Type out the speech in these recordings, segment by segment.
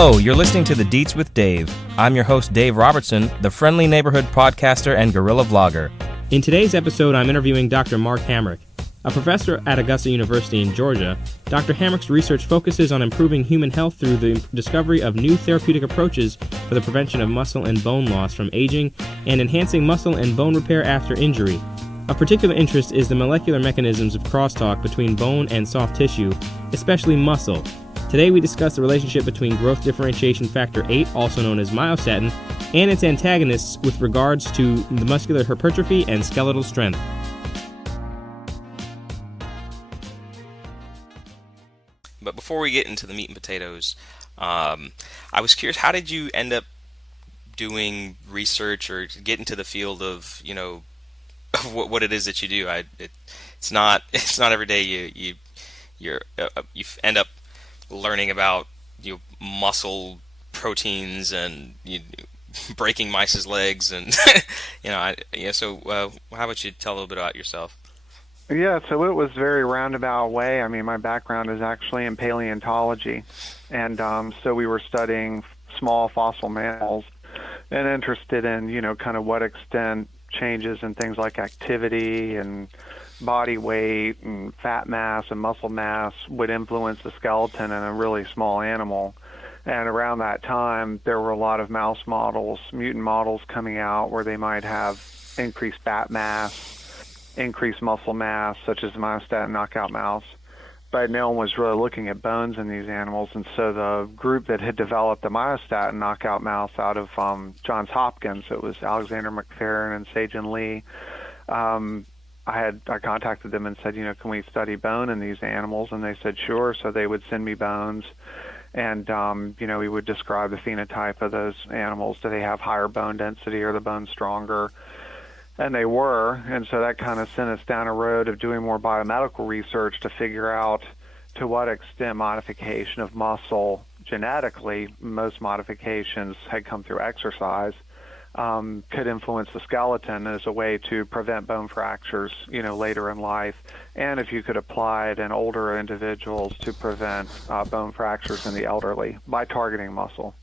Hello, you're listening to the Deets with Dave. I'm your host, Dave Robertson, the friendly neighborhood podcaster and guerrilla vlogger. In today's episode, I'm interviewing Dr. Mark Hamrick. A professor at Augusta University in Georgia, Dr. Hamrick's research focuses on improving human health through the discovery of new therapeutic approaches for the prevention of muscle and bone loss from aging and enhancing muscle and bone repair after injury. Of particular interest is the molecular mechanisms of crosstalk between bone and soft tissue, especially muscle. Today we discuss the relationship between growth differentiation factor 8, also known as myostatin, and its antagonists with regards to the muscular hypertrophy and skeletal strength. But before we get into the meat and potatoes, I was curious, how did you end up doing research or get into the field of, of what it is that you do? It's not every day you end up learning about muscle proteins and breaking mice's legs and So how about you tell a little bit about yourself? Yeah, so it was very roundabout way. I mean, my background is actually in paleontology, and so we were studying small fossil mammals and interested in kind of what extent changes in things like activity and body weight and fat mass and muscle mass would influence the skeleton in a really small animal. And around that time, there were a lot of mouse models, mutant models coming out where they might have increased fat mass, increased muscle mass, such as the myostatin knockout mouse. But no one was really looking at bones in these animals. And so the group that had developed the myostatin knockout mouse out of Johns Hopkins, it was Alexander McFerrin and Se-Jin Lee, I contacted them and said, can we study bone in these animals? And they said, sure. So they would send me bones, and we would describe the phenotype of those animals. Do they have higher bone density? Or the bones stronger? And they were. And so that kind of sent us down a road of doing more biomedical research to figure out to what extent modification of muscle genetically, most modifications had come through exercise, could influence the skeleton as a way to prevent bone fractures, later in life, and if you could apply it in older individuals to prevent bone fractures in the elderly by targeting muscle.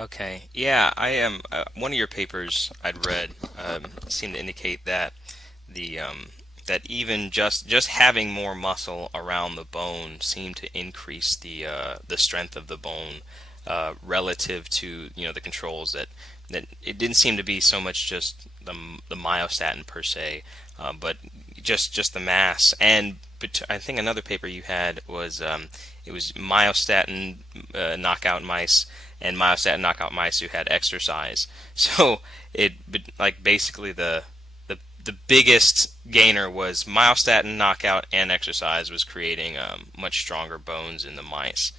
Okay, yeah, I am. One of your papers I'd read seemed to indicate that that even just having more muscle around the bone seemed to increase the strength of the bone relative to the controls that it didn't seem to be so much just the myostatin per se, but just the mass. But I think another paper you had was it was myostatin knockout mice and myostatin knockout mice who had exercise. So basically the biggest gainer was myostatin knockout, and exercise was creating much stronger bones in the mice.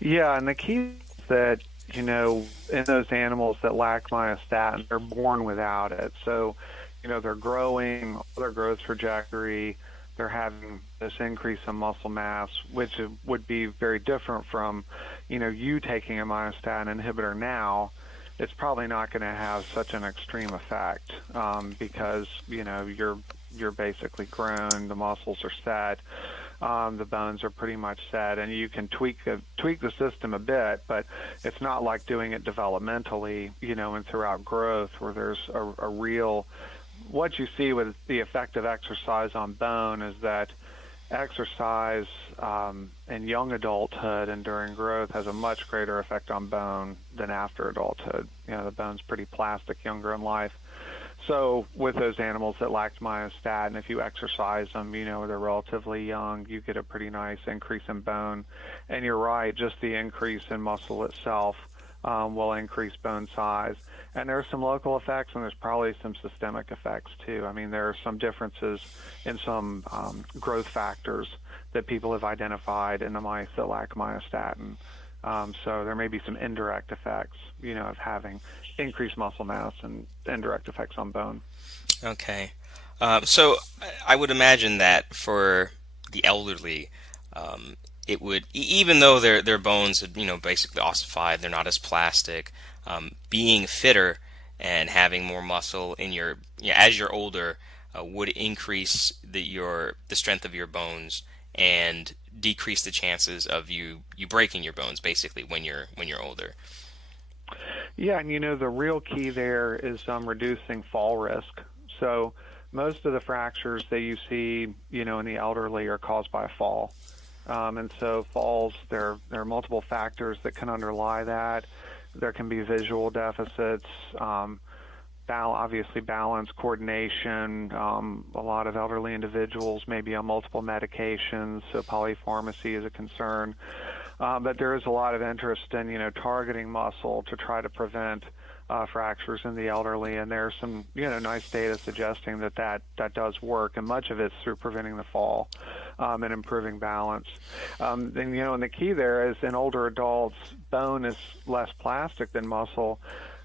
Yeah, and the key is that in those animals that lack myostatin, they're born without it. So, they're growing, their growth trajectory, they're having this increase in muscle mass, which would be very different from, you taking a myostatin inhibitor now. It's probably not going to have such an extreme effect because, you're basically grown, the muscles are set. The bones are pretty much set, and you can tweak the system a bit, but it's not like doing it developmentally, and throughout growth, where there's a real. What you see with the effect of exercise on bone is that exercise in young adulthood and during growth has a much greater effect on bone than after adulthood. The bone's pretty plastic younger in life. So with those animals that lacked myostatin, if you exercise them, they're relatively young, you get a pretty nice increase in bone. And you're right, just the increase in muscle itself will increase bone size. And there are some local effects, and there's probably some systemic effects too. I mean, there are some differences in some growth factors that people have identified in the mice that lack myostatin. So there may be some indirect effects, of having increased muscle mass and indirect effects on bone. Okay. So I would imagine that for the elderly, it would, even though their bones had, basically ossified, they're not as plastic, being fitter and having more muscle in as you're older would increase the strength of your bones and decrease the chances of you breaking your bones basically when you're older. Yeah, and the real key there is reducing fall risk. So most of the fractures that you see, in the elderly are caused by a fall. And so falls, there are multiple factors that can underlie that. There can be visual deficits, obviously balance, coordination. A lot of elderly individuals may be on multiple medications, so polypharmacy is a concern. But there is a lot of interest in, targeting muscle to try to prevent fractures in the elderly, and there's some, nice data suggesting that does work, and much of it's through preventing the fall and improving balance. And the key there is in older adults, bone is less plastic than muscle,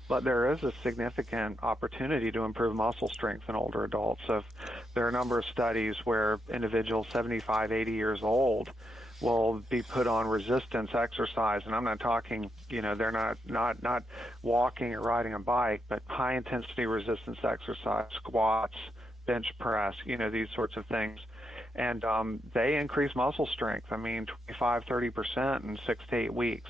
but there is a significant opportunity to improve muscle strength in older adults. So there are a number of studies where individuals 75, 80 years old will be put on resistance exercise, and I'm not talking, they're not walking or riding a bike, but high intensity resistance exercise, squats, bench press, these sorts of things. And they increase muscle strength. 25, 30% in 6 to 8 weeks.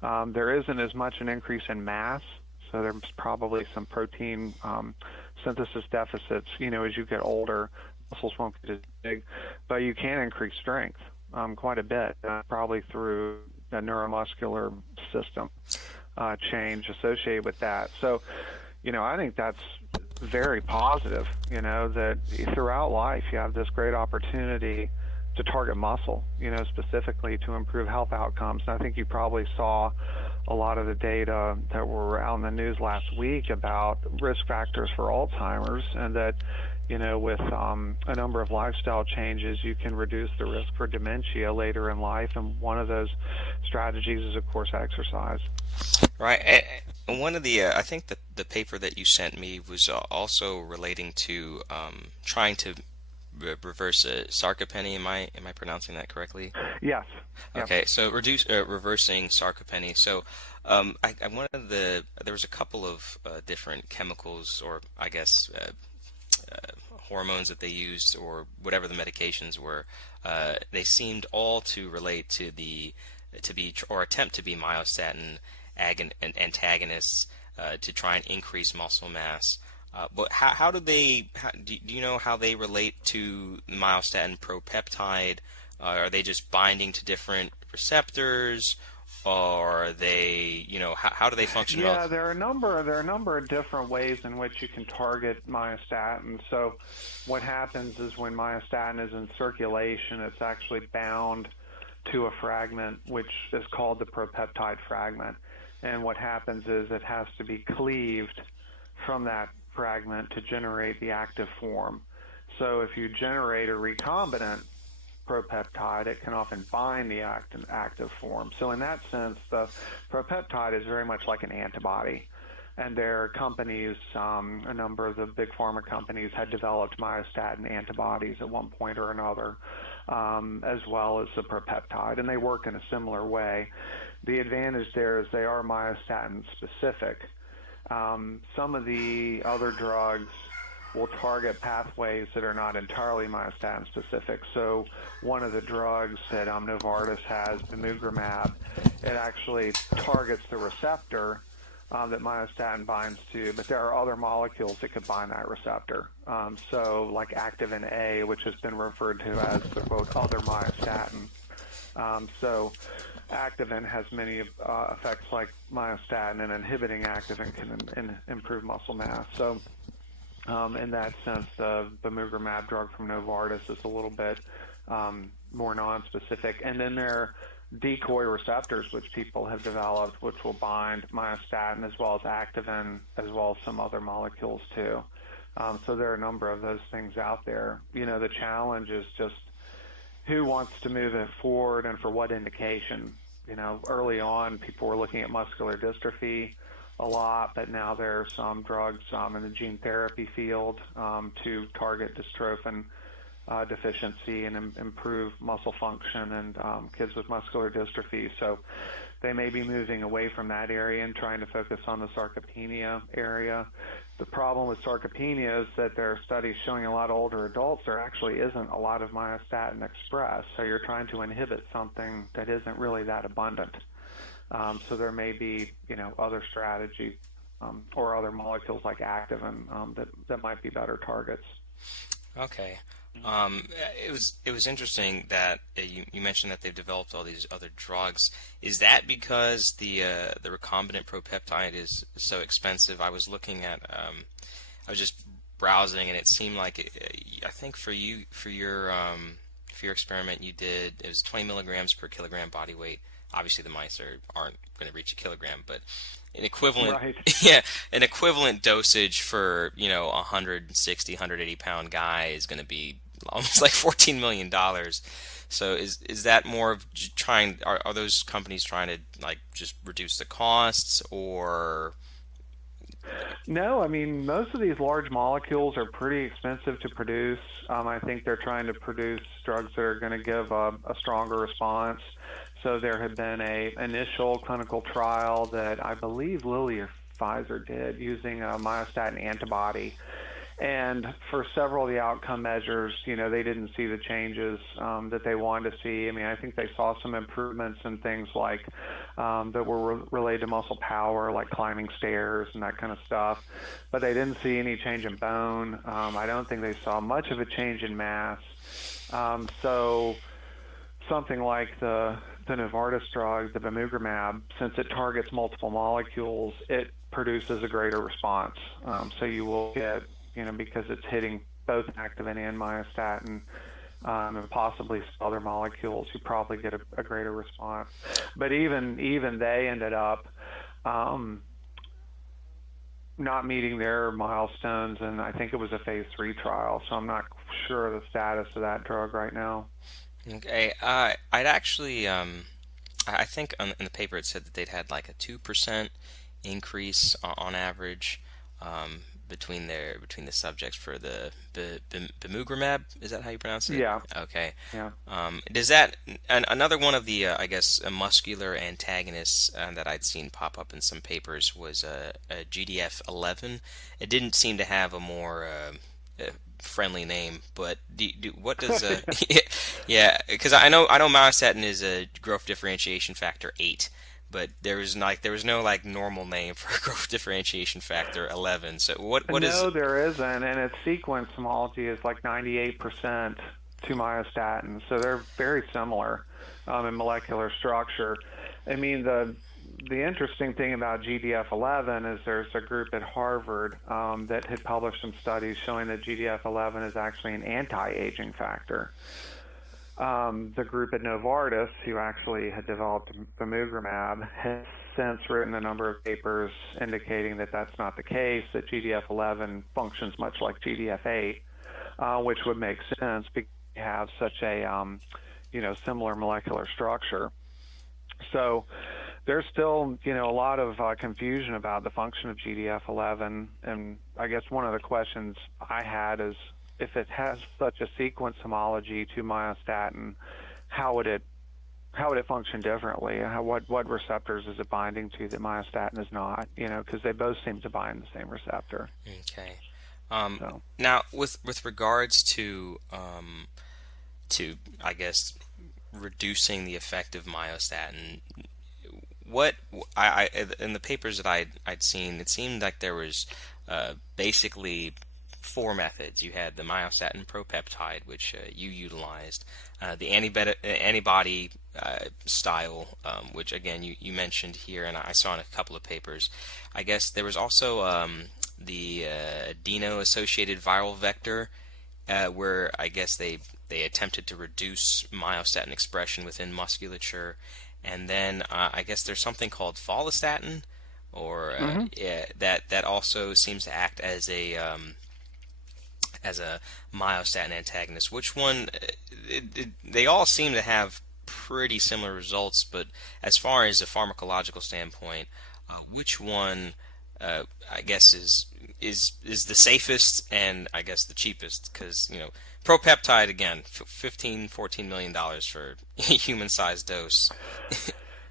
There isn't as much an increase in mass, so there's probably some protein synthesis deficits, as you get older. Muscles won't get as big, but you can increase strength quite a bit, probably through the neuromuscular system change associated with that. So, I think that's very positive, that throughout life you have this great opportunity to target muscle, specifically to improve health outcomes. And I think you probably saw a lot of the data that were out in the news last week about risk factors for Alzheimer's, and that, with a number of lifestyle changes, you can reduce the risk for dementia later in life. And one of those strategies is, of course, exercise. Right. And one of the, I think the paper that you sent me was also relating to trying to reverse sarcopenia. Am I pronouncing that correctly? Yes. Yep. Okay, so reversing sarcopenia. So I wanted there was a couple of different chemicals, or I guess hormones that they used, or whatever the medications were. They seemed all to relate to or attempt to be myostatin antagonists to try and increase muscle mass. But how do you know how they relate to myostatin propeptide? Are they just binding to different receptors, or are they, how do they function? Yeah, there are a number of different ways in which you can target myostatin. So what happens is when myostatin is in circulation, it's actually bound to a fragment which is called the propeptide fragment. And what happens is it has to be cleaved from that fragment to generate the active form. So if you generate a recombinant propeptide, it can often bind the active form. So in that sense, the propeptide is very much like an antibody. And there are companies, a number of the big pharma companies had developed myostatin antibodies at one point or another, as well as the propeptide, and they work in a similar way. The advantage there is they are myostatin specific. Some of the other drugs will target pathways that are not entirely myostatin specific. So one of the drugs that Novartis has, the Mugramab, it actually targets the receptor that myostatin binds to, but there are other molecules that could bind that receptor. So like activin A, which has been referred to as the quote other myostatin. So activin has many effects like myostatin, and inhibiting activin can improve muscle mass. So in that sense, the Mugramab drug from Novartis is a little bit more non-specific. And then there are decoy receptors which people have developed, which will bind myostatin as well as activin, as well as some other molecules too. So there are a number of those things out there. The challenge is just who wants to move it forward and for what indication. Early on, people were looking at muscular dystrophy a lot, but now there are some drugs in the gene therapy field to target dystrophin deficiency and improve muscle function in kids with muscular dystrophy. So they may be moving away from that area and trying to focus on the sarcopenia area. The problem with sarcopenia is that there are studies showing a lot of older adults there actually isn't a lot of myostatin expressed. So you're trying to inhibit something that isn't really that abundant. So there may be, other strategies or other molecules like activin that might be better targets. Okay. It was interesting that you mentioned that they've developed all these other drugs. Is that because the recombinant propeptide is so expensive? I was looking at I was just browsing, and it seemed like I think for your experiment you did, it was 20 milligrams per kilogram body weight. Obviously the mice aren't going to reach a kilogram, but an equivalent Right. yeah, an equivalent dosage for 160 180 pound guy is going to be almost like $14 million. So is that more of trying, are those companies trying to like just reduce the costs, or No, I mean, most of these large molecules are pretty expensive to produce. I think they're trying to produce drugs that are going to give a stronger response. So there had been a initial clinical trial that I believe Lilly or Pfizer did using a myostatin antibody. And for several of the outcome measures, they didn't see the changes that they wanted to see. I mean, I think they saw some improvements in things like that were related to muscle power, like climbing stairs and that kind of stuff. But they didn't see any change in bone. I don't think they saw much of a change in mass. So something like the Novartis drug, the bimugrumab, since it targets multiple molecules, it produces a greater response. So you will get, because it's hitting both activin and myostatin, and possibly other molecules, you probably get a greater response. But even they ended up not meeting their milestones, and I think it was a phase 3 trial, so I'm not sure of the status of that drug right now. okay? I'd actually I think in the paper it said that they'd had like a 2% increase on average between the subjects for the bimugrumab. Is that how you pronounce it? Yeah, Okay. yeah. Does that another one of the I guess muscular antagonists that I'd seen pop up in some papers was a GDF11. It didn't seem to have a more friendly name, but what does yeah, because I know myostatin is a growth differentiation factor 8, but there was no like normal name for growth differentiation factor 11. So what is No, there isn't, and its sequence homology is like 98% to myostatin, so they're very similar in molecular structure. I mean, the interesting thing about GDF11 is there's a group at Harvard that had published some studies showing that GDF11 is actually an anti-aging factor. The group at Novartis, who actually had developed bimugrumab, has since written a number of papers indicating that that's not the case, that GDF11 functions much like GDF8, which would make sense because you have such a similar molecular structure. So there's still, a lot of confusion about the function of GDF11, and I guess one of the questions I had is if it has such a sequence homology to myostatin, how would it function differently? What receptors is it binding to that myostatin is not? Because they both seem to bind the same receptor. okay? So. Now with regards to I guess reducing the effect of myostatin, what I in the papers that I'd seen, it seemed like there was basically four methods. You had the myostatin propeptide, which you utilized, the antibody style, which again you mentioned here, and I saw in a couple of papers. I guess there was also the adeno-associated viral vector, where I guess they attempted to reduce myostatin expression within musculature. And then I guess there's something called follistatin, or yeah, that also seems to act as a myostatin antagonist. Which one? They all seem to have pretty similar results, but as far as a pharmacological standpoint, which one I guess is the safest and I guess the cheapest? Because propeptide, again, $14 million for a human-sized dose.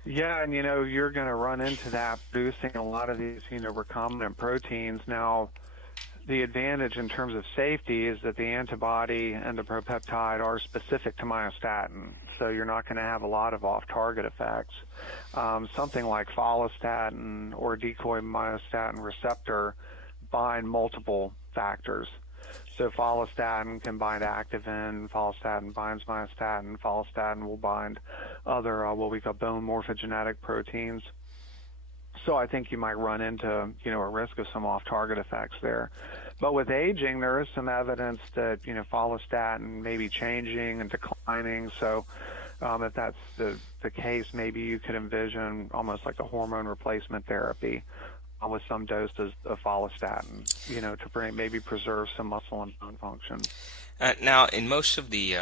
Yeah, and you're going to run into that producing a lot of these recombinant proteins. Now, the advantage in terms of safety is that the antibody and the propeptide are specific to myostatin, so you're not going to have a lot of off-target effects. Something like follistatin or decoy myostatin receptor bind multiple factors. So follistatin can bind activin, follistatin binds myostatin, follistatin will bind other what we call bone morphogenetic proteins. So I think you might run into, a risk of some off-target effects there. But with aging, there is some evidence that, follistatin may be changing and declining. So if that's the case, maybe you could envision almost like a hormone replacement therapy with some doses of follistatin, to maybe preserve some muscle and bone function. Now, in most of the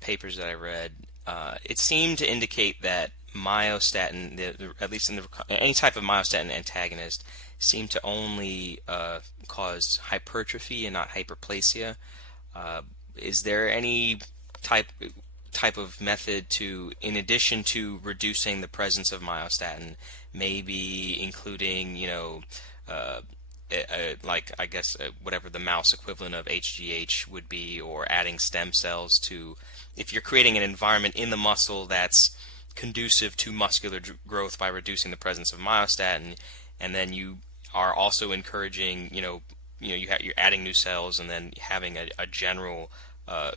papers that I read, it seemed to indicate that myostatin, at least in any type of myostatin antagonist, seem to only cause hypertrophy and not hyperplasia. Is there any type of method to, in addition to reducing the presence of myostatin, maybe including, like I guess whatever the mouse equivalent of HGH would be, or adding stem cells to, if you're creating an environment in the muscle that's conducive to muscular growth by reducing the presence of myostatin, and then you are also encouraging, you're adding new cells and then having a general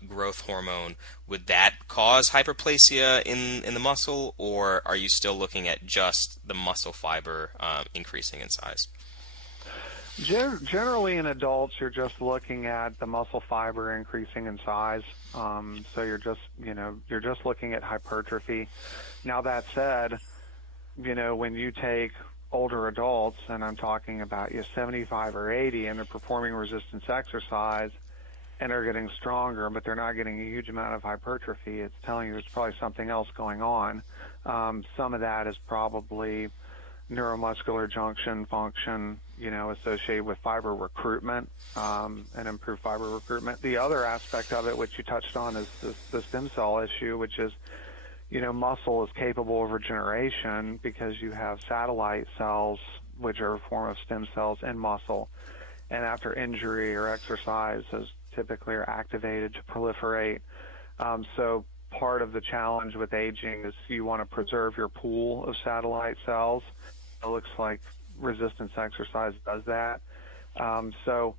growth hormone, would that cause hyperplasia in the muscle, or are you still looking at just the muscle fiber increasing in size? Generally, in adults, you're just looking at the muscle fiber increasing in size. So you're just looking at hypertrophy. Now that said, when you take older adults, and I'm talking about 75 or 80, and they're performing resistance exercise, and they're getting stronger, but they're not getting a huge amount of hypertrophy, it's telling you there's probably something else going on. Some of that is probably neuromuscular junction function, associated with fiber recruitment and improved fiber recruitment. The other aspect of it, which you touched on, is the stem cell issue, which is, muscle is capable of regeneration because you have satellite cells, which are a form of stem cells in muscle. And after injury or exercise, those typically are activated to proliferate. So part of the challenge with aging is you want to preserve your pool of satellite cells. It looks like resistance exercise does that. So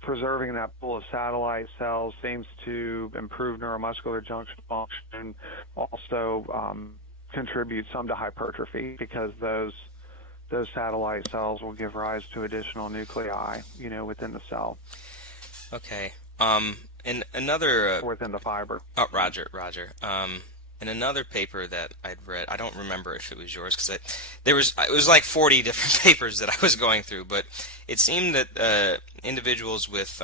preserving that pool of satellite cells seems to improve neuromuscular junction function, also contribute some to hypertrophy, because those satellite cells will give rise to additional nuclei, within the cell. Okay. And another within the fiber. Oh, Roger. In another paper that I'd read, I don't remember if it was yours, because it was like 40 different papers that I was going through, but it seemed that individuals with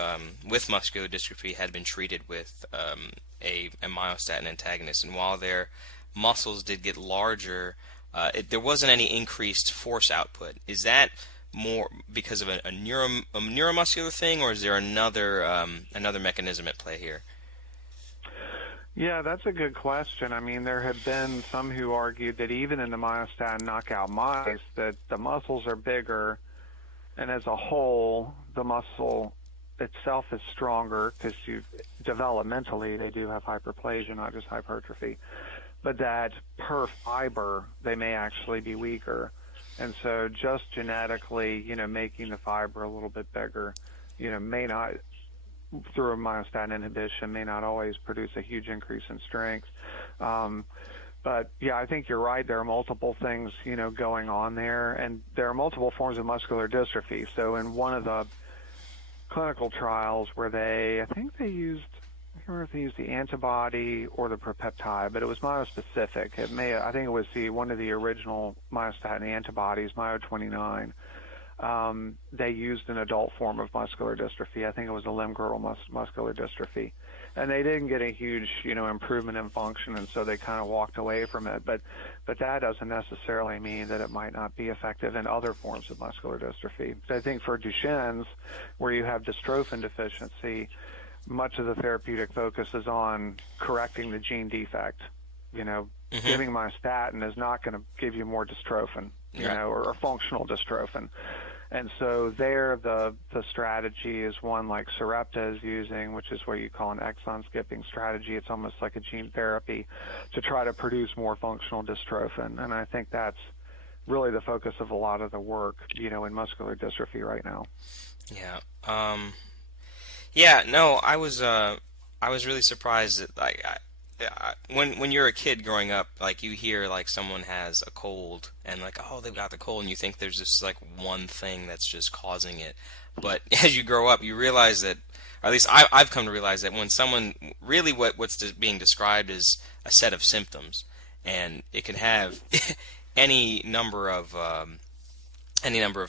muscular dystrophy had been treated with a myostatin antagonist, and while their muscles did get larger, there wasn't any increased force output. Is that more because of a neuromuscular thing, or is there another mechanism at play here? Yeah, that's a good question. I mean, there have been some who argued that even in the myostatin knockout mice, that the muscles are bigger, and as a whole, the muscle itself is stronger, because developmentally they do have hyperplasia, not just hypertrophy, but that per fiber they may actually be weaker. And so just genetically, making the fiber a little bit bigger, may not, through a myostatin inhibition, may not always produce a huge increase in strength. But yeah, I think you're right. There are multiple things, going on there, and there are multiple forms of muscular dystrophy. So in one of the clinical trials where I can't remember if they used the antibody or the propeptide, but it was myospecific. I think it was one of the original myostatin antibodies, Myo29. They used an adult form of muscular dystrophy. I think it was a limb-girdle muscular dystrophy. And they didn't get a huge, improvement in function, and so they kind of walked away from it. But that doesn't necessarily mean that it might not be effective in other forms of muscular dystrophy. So I think for Duchenne's, where you have dystrophin deficiency, much of the therapeutic focus is on correcting the gene defect. Giving myostatin is not going to give you more dystrophin, or functional dystrophin. And so there, the strategy is one like Sarepta is using, which is what you call an exon skipping strategy. It's almost like a gene therapy to try to produce more functional dystrophin. And I think that's really the focus of a lot of the work, in muscular dystrophy right now. Yeah. Yeah. No, I was really surprised that when you're a kid growing up, like you hear like someone has a cold and like, oh, they've got the cold, and you think there's just like one thing that's just causing it. But as you grow up, you realize that, or at least I've come to realize that when someone really what's being described is a set of symptoms, and it can have any number of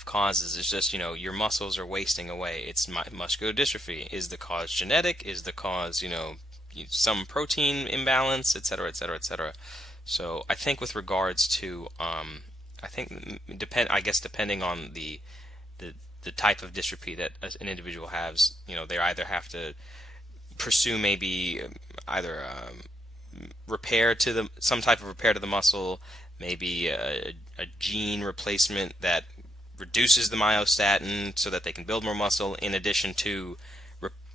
causes. It's just, your muscles are wasting away. It's muscular dystrophy. Is the cause genetic? Is the cause, some protein imbalance, et cetera, et cetera, et cetera. So I think with regards to, I guess depending on the type of dystrophy that an individual has, they either have to pursue maybe either some type of repair to the muscle, maybe a gene replacement that reduces the myostatin so that they can build more muscle, in addition to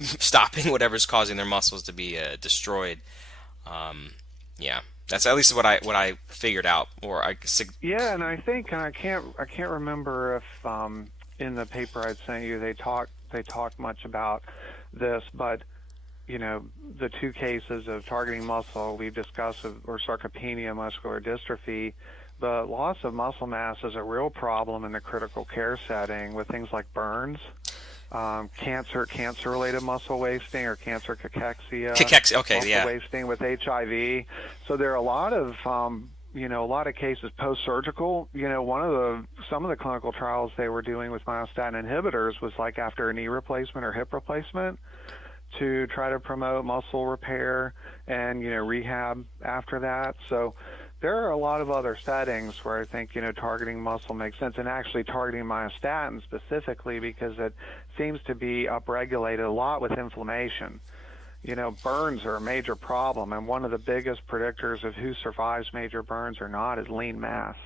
stopping whatever's causing their muscles to be destroyed. Yeah, that's at least what I figured out. Yeah, and I think, and I can't remember if in the paper I'd sent you they talk much about this, but the two cases of targeting muscle we've discussed, or sarcopenia, muscular dystrophy. The loss of muscle mass is a real problem in the critical care setting with things like burns, cancer-related muscle wasting, or cancer cachexia, okay, muscle yeah, wasting with HIV. So there are a lot of a lot of cases post-surgical. Some of the clinical trials they were doing with myostatin inhibitors was like after a knee replacement or hip replacement, to try to promote muscle repair and rehab after that. So there are a lot of other settings where I think targeting muscle makes sense, and actually targeting myostatin specifically because it seems to be upregulated a lot with inflammation. Burns are a major problem, and one of the biggest predictors of who survives major burns or not is lean mass.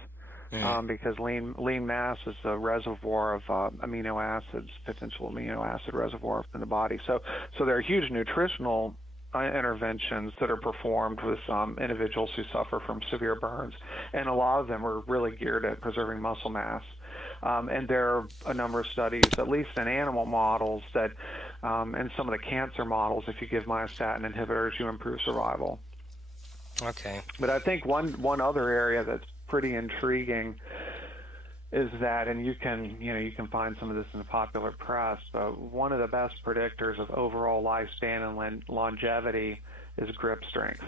Because lean mass is a reservoir of amino acids, potential amino acid reservoir in the body. So there are huge nutritional interventions that are performed with individuals who suffer from severe burns, and a lot of them are really geared at preserving muscle mass. And there are a number of studies, at least in animal models, that in some of the cancer models, if you give myostatin inhibitors, you improve survival. okay, But I think one other area that's pretty intriguing is that, and you can find some of this in the popular press, but one of the best predictors of overall lifespan and longevity is grip strength.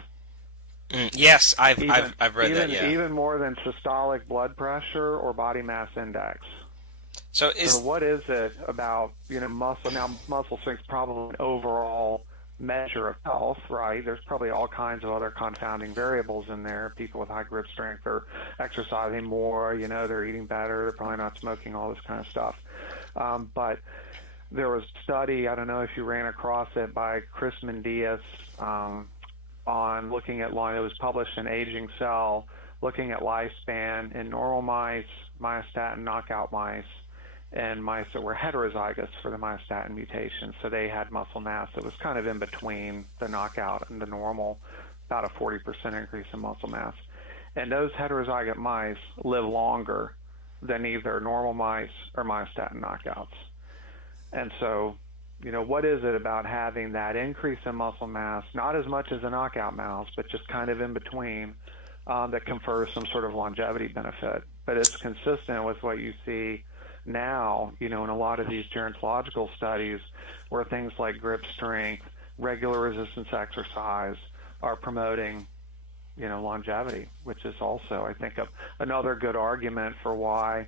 Yes, I've read that. Yeah. Even more than systolic blood pressure or body mass index. So what is it about muscle? Now, muscle strength is probably an overall measure of health, right? There's probably all kinds of other confounding variables in there. People with high grip strength are exercising more, they're eating better, they're probably not smoking, all this kind of stuff. But there was a study, I don't know if you ran across it, by Chris Mendias on looking at, it was published in Aging Cell, looking at lifespan in normal mice, myostatin knockout mice, and mice that were heterozygous for the myostatin mutation. So they had muscle mass that was kind of in between the knockout and the normal, about a 40% increase in muscle mass. And those heterozygote mice live longer than either normal mice or myostatin knockouts. And so, what is it about having that increase in muscle mass, not as much as a knockout mouse, but just kind of in between, that confers some sort of longevity benefit? But it's consistent with what you see now, in a lot of these gerontological studies, where things like grip strength, regular resistance exercise are promoting, longevity, which is also, I think, another good argument for why,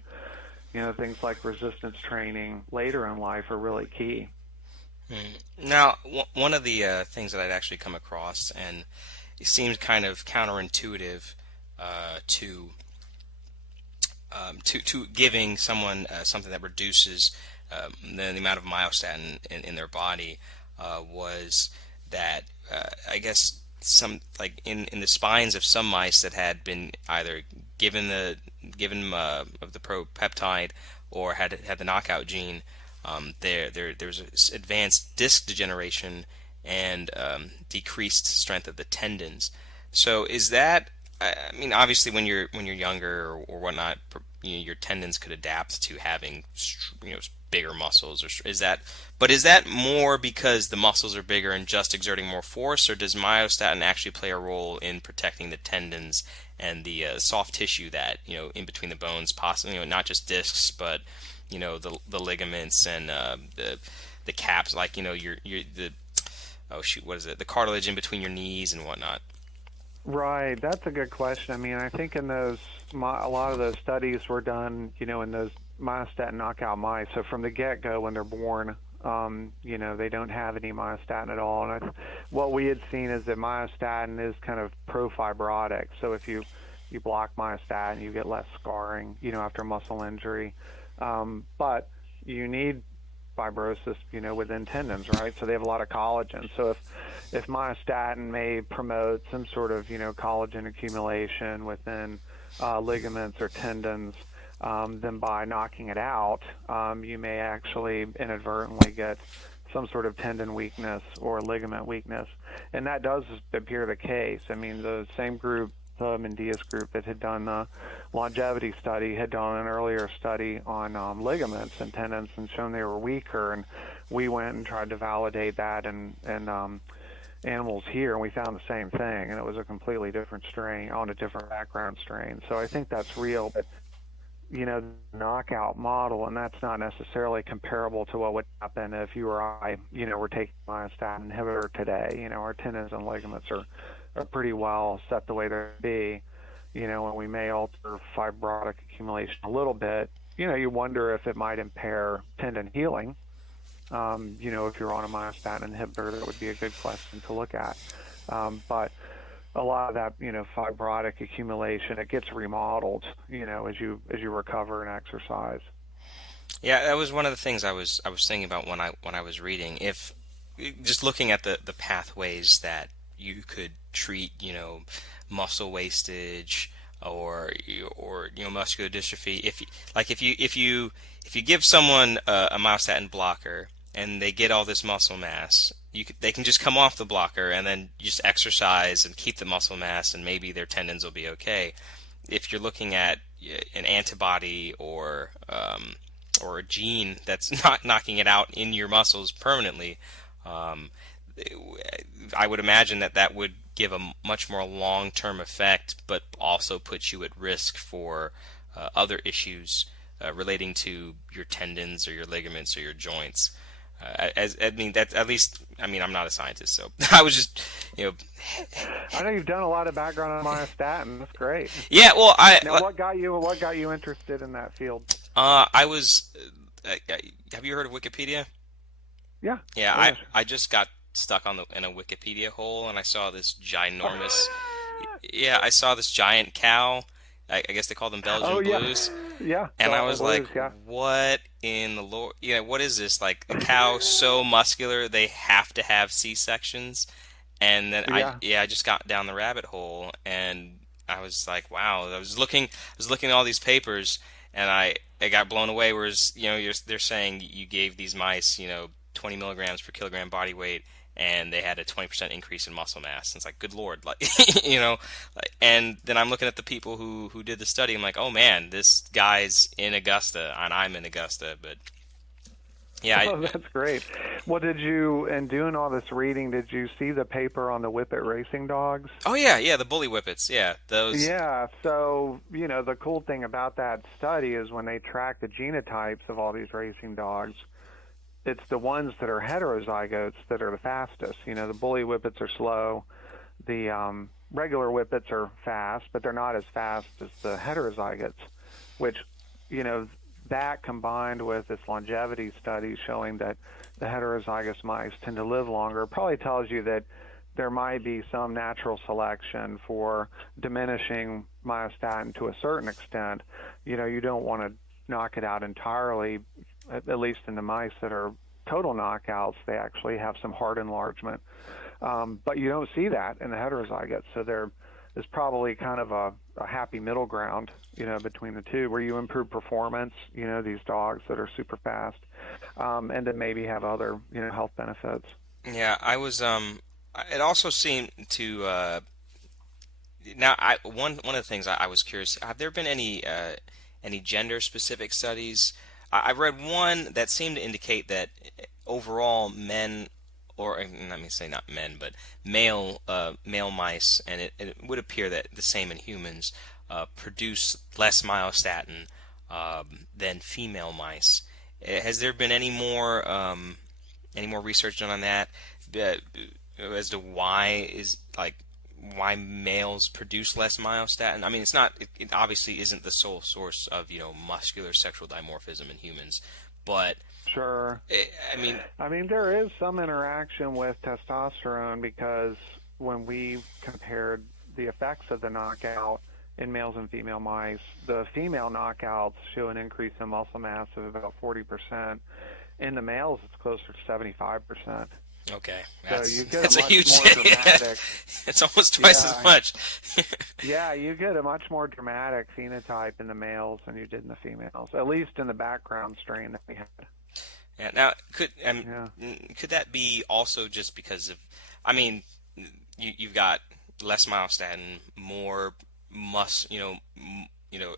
things like resistance training later in life are really key. Now, one of the things that I'd actually come across, and it seems kind of counterintuitive to giving someone something that reduces the amount of myostatin in their body, was that I guess some, like in the spines of some mice that had been either given of the propeptide or had the knockout gene, there's advanced disc degeneration and decreased strength of the tendons. So is that? I mean, obviously, when you're younger or whatnot, your tendons could adapt to having bigger muscles, or is that? But is that more because the muscles are bigger and just exerting more force, or does myostatin actually play a role in protecting the tendons and the soft tissue that in between the bones, possibly not just discs, but the ligaments and the caps, like your the oh shoot, what is it? The cartilage in between your knees and whatnot. Right, that's a good question. I mean, I think in those a lot of those studies were done, in those myostatin knockout mice. So from the get-go, when they're born, they don't have any myostatin at all. And what we had seen is that myostatin is kind of pro-fibrotic. So if you block myostatin, you get less scarring, after muscle injury. But you need fibrosis, within tendons, right? So they have a lot of collagen. So if myostatin may promote some sort of, collagen accumulation within ligaments or tendons, then by knocking it out, you may actually inadvertently get some sort of tendon weakness or ligament weakness. And that does appear the case. I mean, the same group, the Mendius group that had done the longevity study, had done an earlier study on ligaments and tendons and shown they were weaker. And we went and tried to validate that and animals here, and we found the same thing, and it was a completely different strain on a different background strain. So I think that's real, but knockout model, and that's not necessarily comparable to what would happen if you or I, were taking myostatin inhibitor today. Our tendons and ligaments are pretty well set the way they be, and we may alter fibrotic accumulation a little bit. You wonder if it might impair tendon healing. If you're on a myostatin inhibitor, that would be a good question to look at. But a lot of that, fibrotic accumulation, it gets remodeled, as you recover and exercise. Yeah, that was one of the things I was thinking about when I was reading. If just looking at the pathways that you could treat, muscle wastage or muscular dystrophy. If you give someone a myostatin blocker and they get all this muscle mass, they can just come off the blocker and then just exercise and keep the muscle mass, and maybe their tendons will be okay. If you're looking at an antibody or a gene that's not knocking it out in your muscles permanently, I would imagine that would give a much more long-term effect, but also put you at risk for other issues relating to your tendons or your ligaments or your joints. That's at least. I mean, I'm not a scientist, so I was just, I know you've done a lot of background on myostatin. That's great. Yeah, well, Now, what got you interested in that field? I was. Have you heard of Wikipedia? Yeah. Yeah, I just got stuck in a Wikipedia hole, and I saw this ginormous. Yeah, I saw this giant cow. I guess they call them Belgian blues. Yeah. And I was blues, like, yeah. what in the Lord? What is this? Like a cow so muscular they have to have C-sections. And then I just got down the rabbit hole, and I was like, wow. I was looking at all these papers, and I got blown away. Whereas they're saying you gave these mice 20 milligrams per kilogram body weight, and they had a 20% increase in muscle mass. And it's like, good Lord, like And then I'm looking at the people who did the study. I'm like, oh man, this guy's in Augusta, and I'm in Augusta. But yeah, that's great. Well, in doing all this reading, did you see the paper on the Whippet racing dogs? Oh yeah, the bully whippets, yeah, those. Yeah. So the cool thing about that study is when they track the genotypes of all these racing dogs, it's the ones that are heterozygotes that are the fastest. The bully whippets are slow. The regular whippets are fast, but they're not as fast as the heterozygotes, which, that combined with this longevity study showing that the heterozygous mice tend to live longer probably tells you that there might be some natural selection for diminishing myostatin to a certain extent. You don't want to knock it out entirely, at least in the mice that are total knockouts. They actually have some heart enlargement. But you don't see that in the heterozygotes, so they're is probably kind of a happy middle ground, between the two, where you improve performance, these dogs that are super fast, and then maybe have other, health benefits. Yeah, I was. It also seemed to. Now, one of the things I was curious. Have there been any gender specific studies? I read one that seemed to indicate that overall men, or let me say not men, but male mice, and it would appear that the same in humans produce less myostatin than female mice. Has there been any more research done on that as to why males produce less myostatin? I mean, it obviously isn't the sole source of muscular sexual dimorphism in humans, but Sure. I mean, there is some interaction with testosterone, because when we compared the effects of the knockout in males and female mice, the female knockouts show an increase in muscle mass of about 40%. In the males, it's closer to 75%. Okay, So you get that's a a much huge. more dramatic. It's almost twice as much. Yeah, you get a much more dramatic phenotype in the males than you did in the females, at least in the background strain that we had. Yeah. Now, could that be also just because of? I mean, you've got less myostatin, more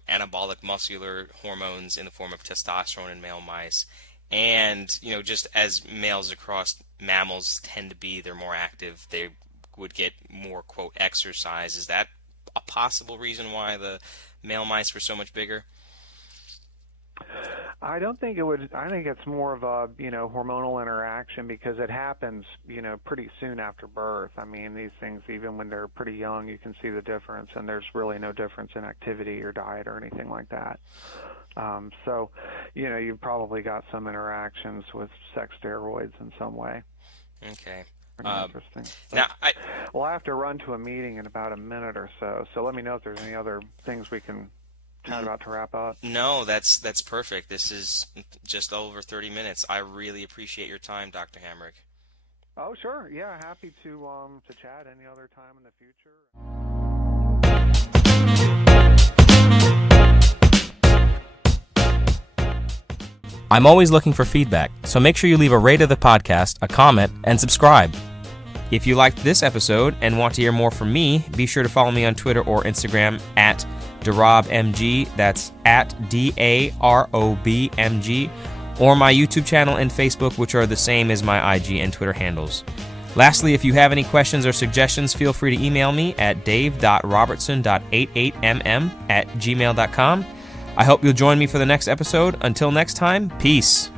anabolic muscular hormones in the form of testosterone in male mice, and just as males across mammals tend to be, they're more active, they would get more quote exercise. Is that a possible reason why the male mice were so much bigger? I don't think it would. I think it's more of a hormonal interaction, because it happens pretty soon after birth. I mean, these things, even when they're pretty young, you can see the difference, and there's really no difference in activity or diet or anything like that. So you've probably got some interactions with sex steroids in some way. Okay. Interesting. Now, Well, I have to run to a meeting in about a minute or so. So let me know if there's any other things we can chat about to wrap up. No, that's perfect. This is just over 30 minutes. I really appreciate your time, Dr. Hamrick. Oh, sure. Yeah, happy to chat any other time in the future. I'm always looking for feedback, so make sure you leave a rate of the podcast, a comment, and subscribe. If you liked this episode and want to hear more from me, be sure to follow me on Twitter or Instagram at DarobMG, that's at DAROBMG, or my YouTube channel and Facebook, which are the same as my IG and Twitter handles. Lastly, if you have any questions or suggestions, feel free to email me at dave.robertson.88mm@gmail.com. I hope you'll join me for the next episode. Until next time, peace.